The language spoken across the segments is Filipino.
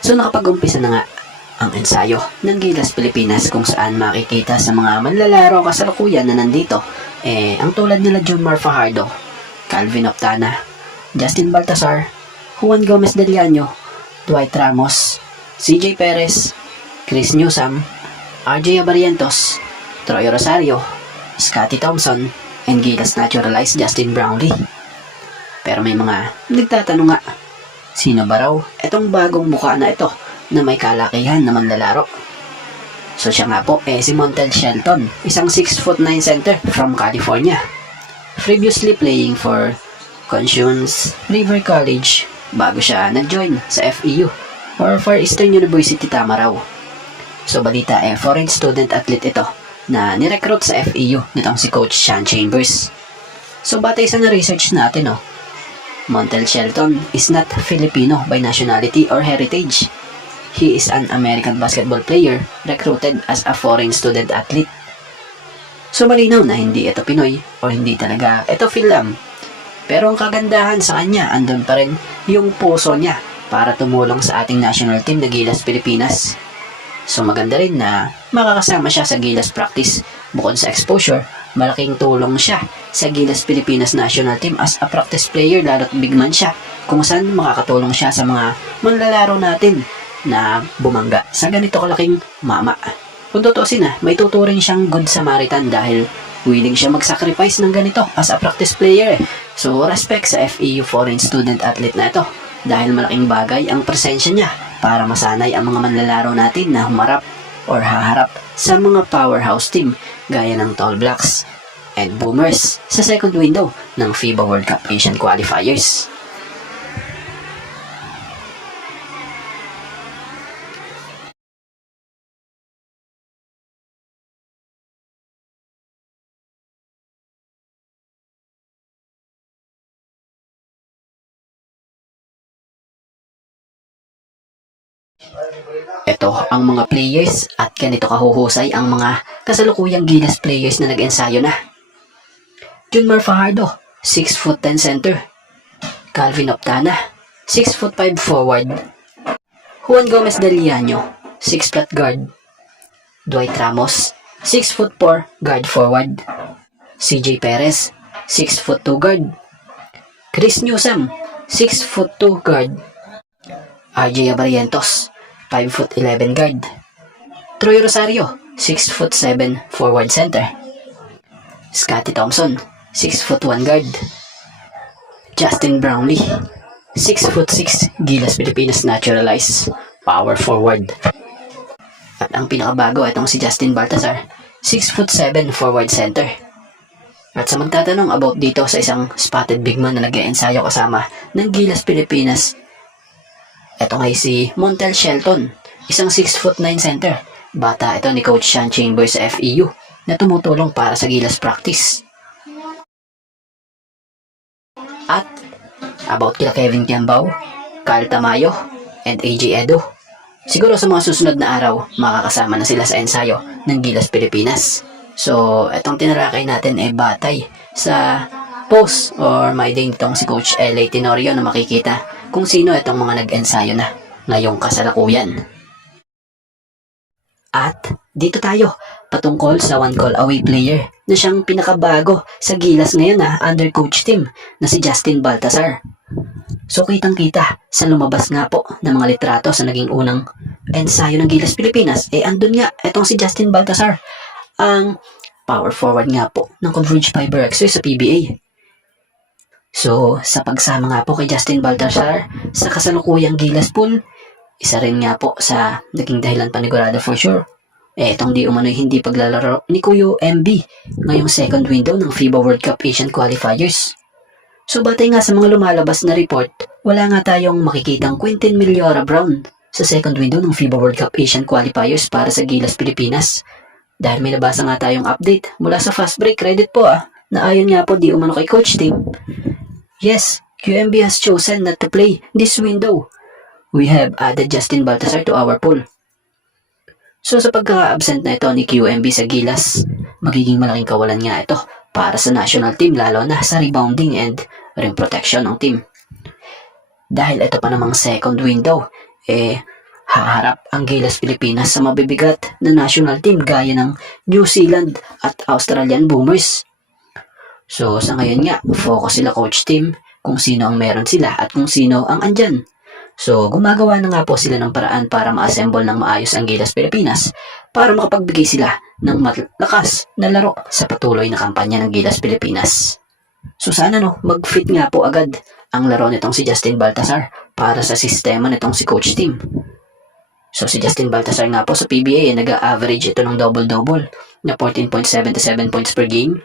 So nakapag-umpisa na nga ang ensayo ng Gilas Pilipinas, kung saan makikita sa mga manlalaro kasalukuyan na nandito ang tulad nila Junmar Fajardo, Calvin Optana, Justin Baltasar, Juan Gomez Deliano, Dwight Ramos, CJ Perez, Chris Newsam, RJ Abarientos, Troy Rosario, Scotty Thompson, and Gilas naturalized Justin Brownlee. Pero may mga nagtatanong nga, sino ba raw itong bagong mukha na ito na may kalakihan na manlalaro? So siya nga po si Montel Shelton, isang 6'9" center from California. Previously playing for Conscience River College bago siya nag-join sa FEU or Far Eastern University Tamaraw. So balita foreign student athlete ito na nirecruit sa FEU nitong si Coach Sean Chambers. So batay sa na-research natin Montel Shelton is not Filipino by nationality or heritage. He is an American basketball player recruited as a foreign student athlete. So malinaw na hindi ito Pinoy o hindi talaga ito Film. Pero ang kagandahan sa kanya, andun pa rin yung puso niya para tumulong sa ating national team na Gilas Pilipinas. So maganda rin na makakasama siya sa Gilas practice. Bukod sa exposure, malaking tulong siya sa Gilas Pilipinas national team as a practice player, lalo't big man siya, kung saan makakatulong siya sa mga manlalaro natin na bumangga sa ganito kalaking mama. Kung tutusin may tuturing siyang good Samaritan dahil willing siya mag-sacrifice ng ganito as a practice player. So respect sa FEU foreign student athlete na ito dahil malaking bagay ang presensya niya para masanay ang mga manlalaro natin na humarap or haharap sa mga powerhouse team gaya ng Tall Blacks and Boomers sa second window ng FIBA World Cup Asian Qualifiers. Ito ang mga players at ganito kahuhusay ang mga kasalukuyang Gilas players na nag-ensayo na. Junmar Fajardo, 6'10" center. Calvin Optana, 6'5" forward. Juan Gomez Deliano, 6 flat guard. Dwight Ramos, 6'4" guard forward. CJ Perez, 6'2" guard. Chris Newsam, 6'2" guard. RJ Abarientos, 5'11" guard. Troy Rosario, 6'7" forward center. Scotty Thompson, 6'1" guard. Justin Brownlee, 6'6" Gilas Pilipinas naturalized power forward. At ang pinakabago itong si Justin Baltasar, 6'7" forward center. At sa magtatanong about dito sa isang spotted big man na nag-eensayo kasama ng Gilas Pilipinas, ito ngay si Montel Shelton, isang 6'9" center. Bata ito ni Coach Sean Chambers sa FEU na tumutulong para sa Gilas practice. At about kila Kevin Tiambao, Carl Tamayo, and AJ Edo, siguro sa mga susunod na araw makakasama na sila sa ensayo ng Gilas Pilipinas. So itong tinarakay natin batay sa post or my day nitong si Coach L.A. Tenorio na makikita kung sino itong mga nag-ensayo na ngayong kasalukuyan. At dito tayo patungkol sa one call away player na siyang pinakabago sa Gilas ngayon under coach team na si Justin Baltasar. So kitang kita sa lumabas nga po ng mga litrato sa naging unang ensayo ng Gilas Pilipinas, andun nga itong si Justin Baltasar, ang power forward nga po ng Converge Fiber Express sa PBA. So, sa pagsama nga po kay Justin Baltasar sa kasalukuyang Gilas pool, isa rin nga po sa naging dahilan panigurado for sure. Itong di umano'y hindi paglalaro ni Kuya MB ngayong second window ng FIBA World Cup Asian Qualifiers. So, batay nga sa mga lumalabas na report, wala nga tayong makikitang Quintin Miliora Brown sa second window ng FIBA World Cup Asian Qualifiers para sa Gilas Pilipinas. Dahil may nabasa nga tayong update mula sa Fast Break Credit po na ayon nga po di umano kay Coach Team, yes, QMB has chosen not to play this window. We have added Justin Baltasar to our pool. So sa pagkaka-absent na ito ni QMB sa Gilas, magiging malaking kawalan nga ito para sa national team, lalo na sa rebounding and rim protection ng team. Dahil ito pa namang second window, haharap ang Gilas Pilipinas sa mabibigat na national team gaya ng New Zealand at Australian Boomers. So sa ngayon nga, focus sila coach team kung sino ang meron sila at kung sino ang andyan. So gumagawa na nga po sila ng paraan para ma-assemble ng maayos ang Gilas Pilipinas para makapagbigay sila ng malakas na laro sa patuloy na kampanya ng Gilas Pilipinas. So sana mag-fit nga po agad ang laro nitong si Justin Baltasar para sa sistema nitong si coach team. So si Justin Baltasar nga po sa PBA nag-average ito ng double-double na 14.77 points per game,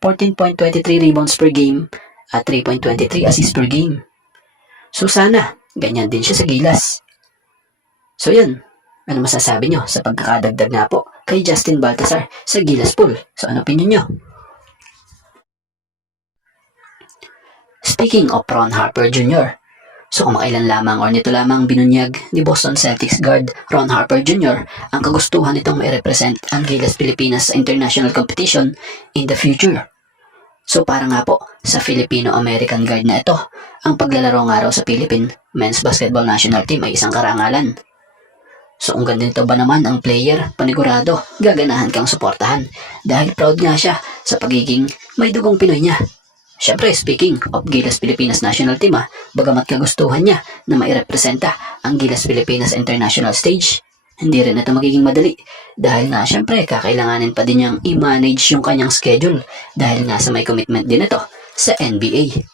14.23 rebounds per game, at 3.23 assists per game. So sana, ganyan din siya sa Gilas. So yun, ano masasabi nyo sa pagkakadagdag nga po kay Justin Baltasar sa Gilas pool? So ano opinion nyo? Speaking of Ron Harper Jr., so kumakailan lamang or nito lamang binunyag ni Boston Celtics guard Ron Harper Jr. ang kagustuhan nitong mai-represent ang Gilas Pilipinas sa international competition in the future. So para nga po sa Filipino-American guard na ito, ang paglalaro nga raw sa Philippine Men's Basketball National Team ay isang karangalan. So kung ganito ba naman ang player, panigurado, gaganahan kang suportahan dahil proud nga siya sa pagiging may dugong Pinoy niya. Siyempre, speaking of Gilas Pilipinas National Team, bagamat kagustuhan niya na mairepresenta ang Gilas Pilipinas International Stage, hindi rin ito magiging madali dahil nga siyempre kakailanganin pa din niyang i-manage yung kanyang schedule dahil nga sa may commitment din ito sa NBA.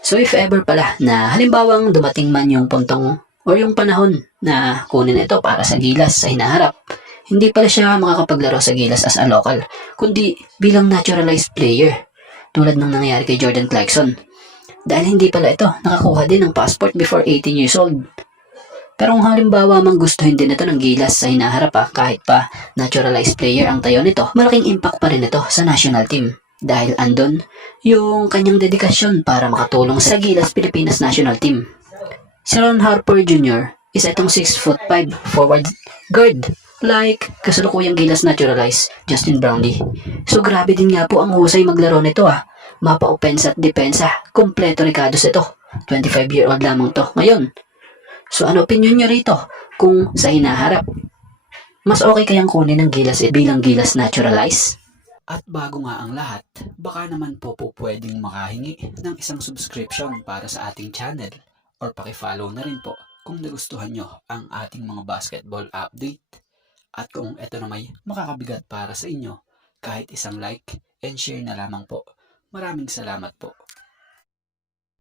So if ever pala na halimbawang dumating man yung puntong o yung panahon na kunin ito para sa Gilas sa hinaharap, hindi pala siya makakapaglaro sa Gilas as a local, kundi bilang naturalized player. Tulad ng nangyari kay Jordan Clarkson. Dahil hindi pala ito nakakuha din ng passport before 18 years old. Pero kung halimbawa mang gustuhin din ito ng Gilas sa hinaharap kahit pa naturalized player ang tayo nito, malaking impact pa rin ito sa national team. Dahil andon yung kanyang dedikasyon para makatulong sa Gilas Pilipinas national team. Si Ron Harper Jr. is itong 6'5" forward guard. Like, kasalukuyang Gilas naturalized, Justin Brownlee. So grabe din nga po ang husay maglaro nito Mapa opensa at depensa, kompleto Ricardos ito. 25-year-old lamang to ngayon. So ano opinion nyo rito? Kung sa hinaharap, mas okay kayang kunin ng Gilas bilang Gilas naturalized? At bago nga ang lahat, baka naman po pwedeng makahingi ng isang subscription para sa ating channel or pakifollow na rin po kung nagustuhan nyo ang ating mga basketball update. At kung ito na may makakabigat para sa inyo, kahit isang like and share na lamang po. Maraming salamat po.